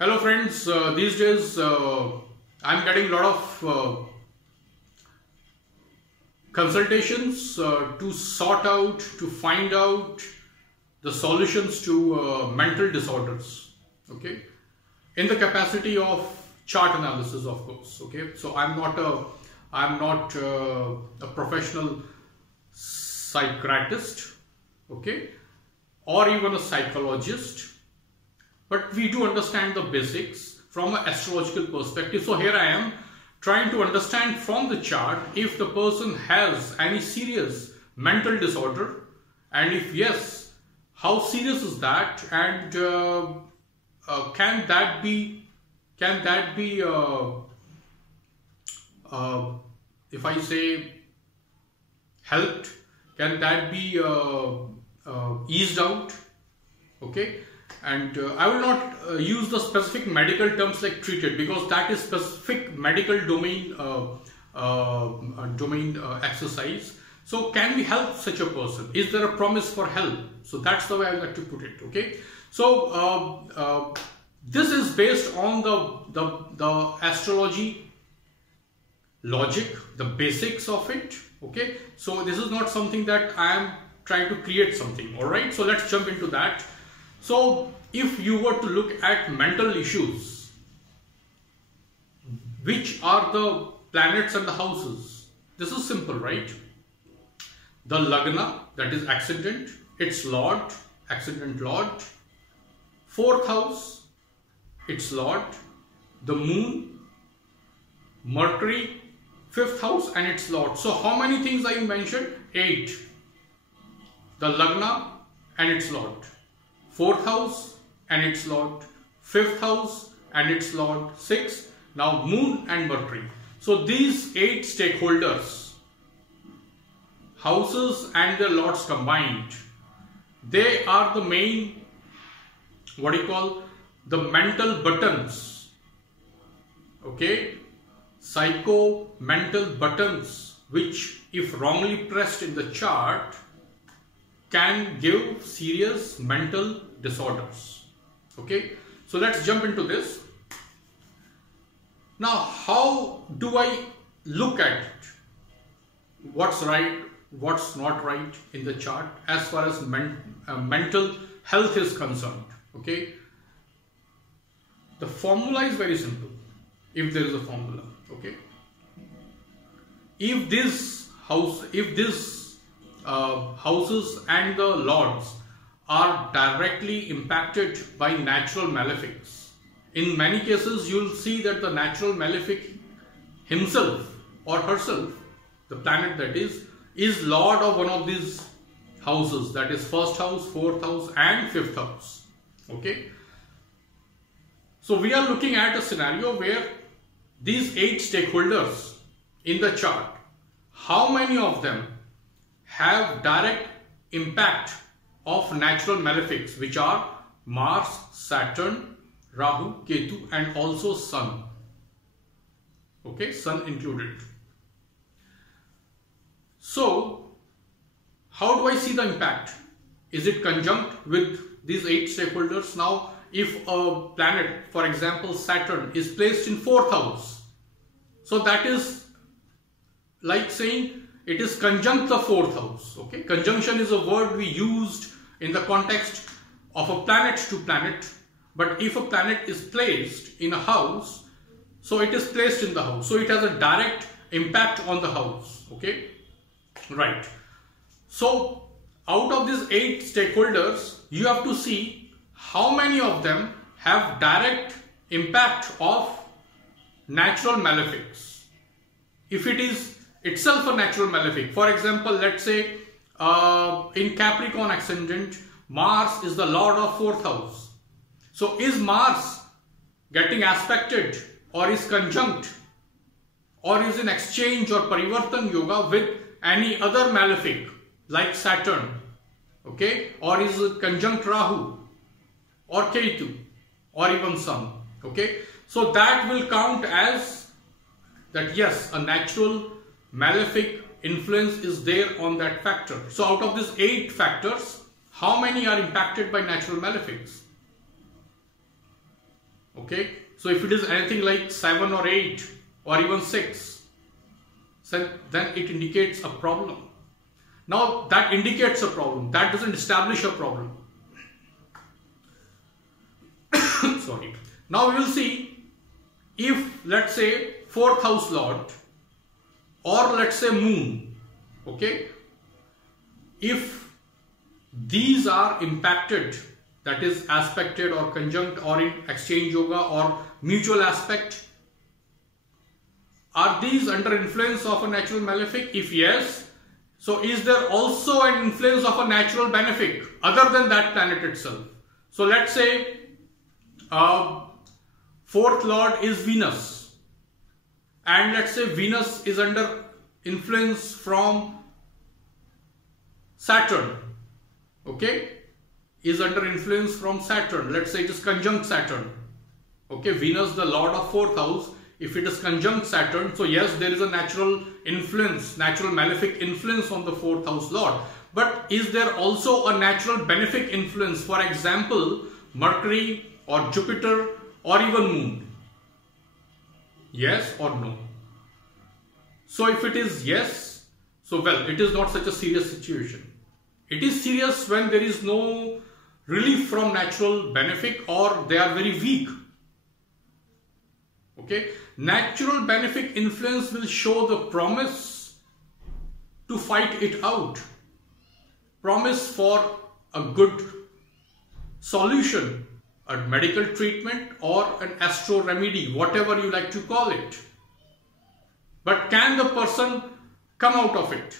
Hello friends, these days I'm getting a lot of consultations to sort out, to find out the solutions to mental disorders, okay, in the capacity of chart analysis, of course, okay. So I'm not a professional psychiatrist, okay, or even a psychologist. But we do understand the basics from an astrological perspective. So here I am trying to understand from the chart if the person has any serious mental disorder, and if yes, how serious is that, and can that be if I say helped, can that be eased out, okay? And I will not use the specific medical terms like treated, because that is specific medical domain exercise. So can we help such a person? Is there a promise for help? So that's the way I like to put it, okay? So this is based on the astrology logic, the basics of it, okay? So this is not something that I am trying to create something, all right? So let's jump into that. So if you were to look at mental issues, which are the planets and the houses? This is simple, right? The Lagna, that is ascendant, its Lord, ascendant Lord. Fourth house, its Lord. The Moon, Mercury, fifth house and its Lord. So how many things I mentioned? 8. The Lagna and its Lord. Fourth house and its Lord, fifth house and its Lord, 6. Now Moon and Mercury. So these 8 stakeholders, houses and their lords combined, they are the main, what do you call, the mental buttons, okay, psycho-mental buttons, which if wrongly pressed in the chart can give serious mental disorders, okay. So let's jump into this. Now how do I look at it? What's right, what's not right in the chart as far as mental health is concerned, okay. The formula is very simple, if there is a formula, okay. If this house, houses and the lords are directly impacted by natural malefics. In many cases, you will see that the natural malefic himself or herself, the planet that is lord of one of these houses, that is first house, fourth house and fifth house, okay. So we are looking at a scenario where these 8 stakeholders in the chart, how many of them have direct impact of natural malefics, which are Mars, Saturn, Rahu, Ketu and also Sun, okay, Sun included. So how do I see the impact? Is it conjunct with these 8 stakeholders? Now if a planet, for example Saturn, is placed in 4th house, so that is like saying it is conjunct the 4th house, okay. Conjunction is a word we used in the context of a planet to planet, but if a planet is placed in a house, so it is placed in the house, so it has a direct impact on the house, okay, right. So out of these 8 stakeholders, you have to see how many of them have direct impact of natural malefics. If it is itself a natural malefic, for example, let's say in Capricorn ascendant, Mars is the lord of 4th house. So is Mars getting aspected or is conjunct or is in exchange or parivartan yoga with any other malefic like Saturn, okay, or is it conjunct Rahu or Ketu or even Sun, okay. So that will count as that, yes, a natural malefic influence is there on that factor. So out of these 8 factors, how many are impacted by natural malefics? Okay, so if it is anything like 7 or 8 or even 6, then it indicates a problem. Now that indicates a problem, that doesn't establish a problem. Sorry. Now we will see if, let's say, 4th house lord or let's say moon, okay, if these are impacted, that is aspected or conjunct or in exchange yoga or mutual aspect, are these under influence of a natural malefic? If yes, so is there also an influence of a natural benefic other than that planet itself? So let's say 4th lord is Venus, and let's say Venus is under influence from Saturn, okay, is under influence from Saturn. Let's say it is conjunct Saturn, okay, Venus the lord of 4th house, if it is conjunct Saturn, so yes, there is a natural influence, natural malefic influence on the 4th house lord. But is there also a natural benefic influence, for example Mercury or Jupiter or even moon? Yes or no? So if it is yes, so well, it is not such a serious situation. It is serious when there is no relief from natural benefic or they are very weak. Okay, natural benefic influence will show the promise to fight it out, promise for a good solution, a medical treatment or an astro remedy, whatever you like to call it. But can the person come out of it?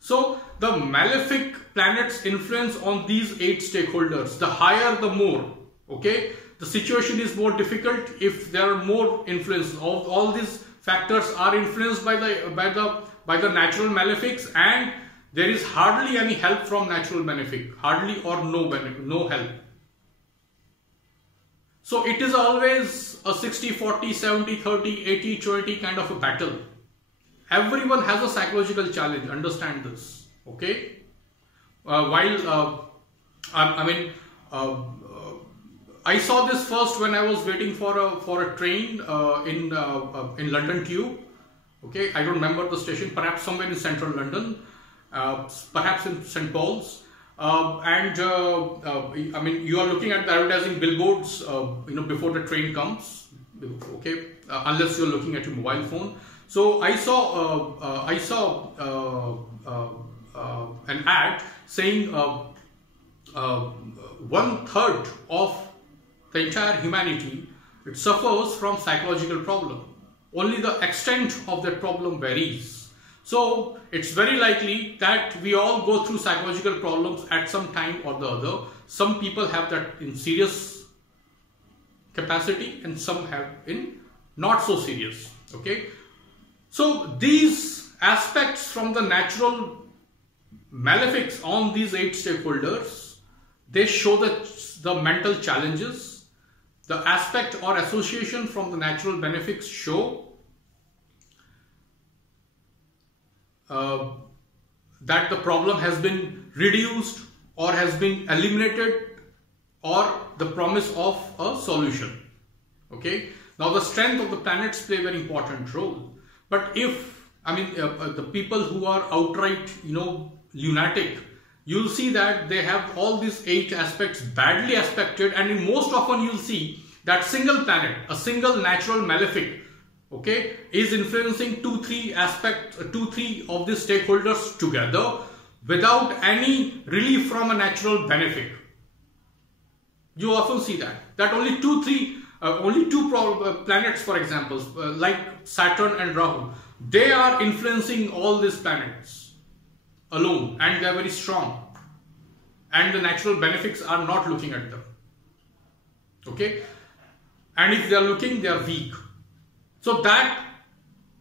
So the malefic planet's influence on these 8 stakeholders, the higher the more, okay, the situation is more difficult if there are more influence. All these factors are influenced by the natural malefics, and there is hardly any help from natural benefic, hardly or no help. So it is always a 60-40, 70-30, 80-20 kind of a battle. Everyone has a psychological challenge, understand this, okay? I saw this first when I was waiting for a train in London Tube, okay? I don't remember the station, perhaps somewhere in central London, perhaps in St. Paul's. I mean, you are looking at the advertising billboards, before the train comes, okay, unless you are looking at your mobile phone. So I saw an ad saying 1/3 of the entire humanity, it suffers from psychological problem. Only the extent of that problem varies. So it's very likely that we all go through psychological problems at some time or the other. Some people have that in serious capacity and some have in not so serious, okay? So these aspects from the natural malefics on these 8 stakeholders, they show the mental challenges. The aspect or association from the natural benefics show that the problem has been reduced or has been eliminated, or the promise of a solution, okay? Now the strength of the planets play a very important role. But if, the people who are outright, lunatic, you'll see that they have all these 8 aspects badly aspected, and in most often you'll see that single planet, a single natural malefic, okay, is influencing 2-3 of the stakeholders together without any relief from a natural benefic. You often see that only 2 planets, for example, like Saturn and Rahu, they are influencing all these planets alone, and they are very strong, and the natural benefics are not looking at them, okay? And if they are looking, they are weak. So that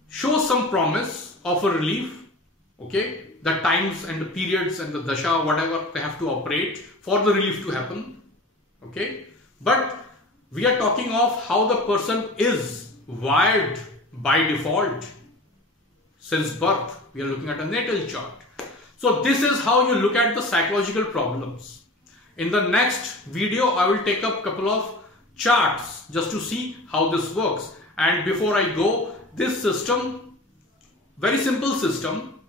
shows some promise of a relief, okay? The times and the periods and the dasha, whatever they have to operate for the relief to happen, okay? But we are talking of how the person is wired by default since birth. We are looking at a natal chart. So this is how you look at the psychological problems. In the next video, I will take up a couple of charts just to see how this works. And before I go, this system, very simple system,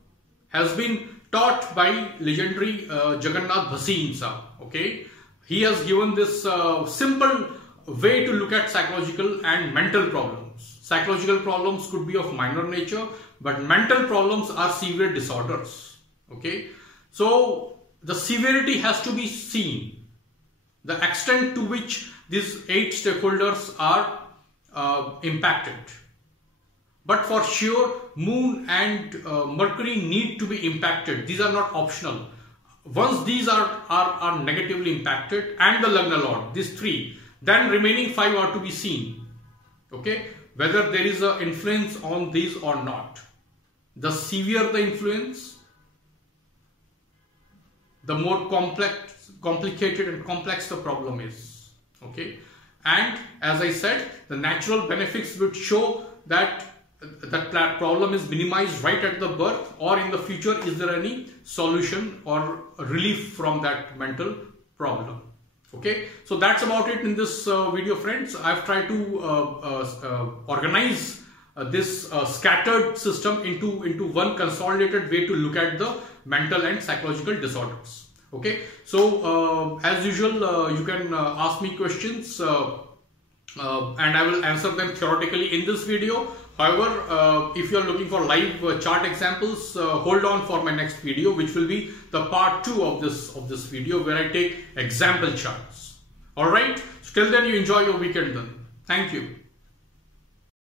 has been taught by legendary Jagannath Bhasin sir. Okay, he has given this simple way to look at psychological and mental problems. Psychological problems could be of minor nature, but mental problems are severe disorders. Okay, so the severity has to be seen, the extent to which these 8 stakeholders are impacted. But for sure, Moon and Mercury need to be impacted. These are not optional. Once these are negatively impacted, and the Lagna Lord, these 3, then remaining 5 are to be seen. Okay, whether there is an influence on these or not. The severe the influence, the more complicated and complex the problem is. Okay, and as I said, the natural benefits would show that that problem is minimized right at the birth, or in the future is there any solution or relief from that mental problem. Okay, so that's about it in this video, friends. I've tried to organize this scattered system into one consolidated way to look at the mental and psychological disorders. Okay, so as usual, you can ask me questions and I will answer them theoretically in this video. However, if you are looking for live chart examples, hold on for my next video, which will be the part 2 of this video, where I take example charts. Alright, so till then, you enjoy your weekend then. Thank you.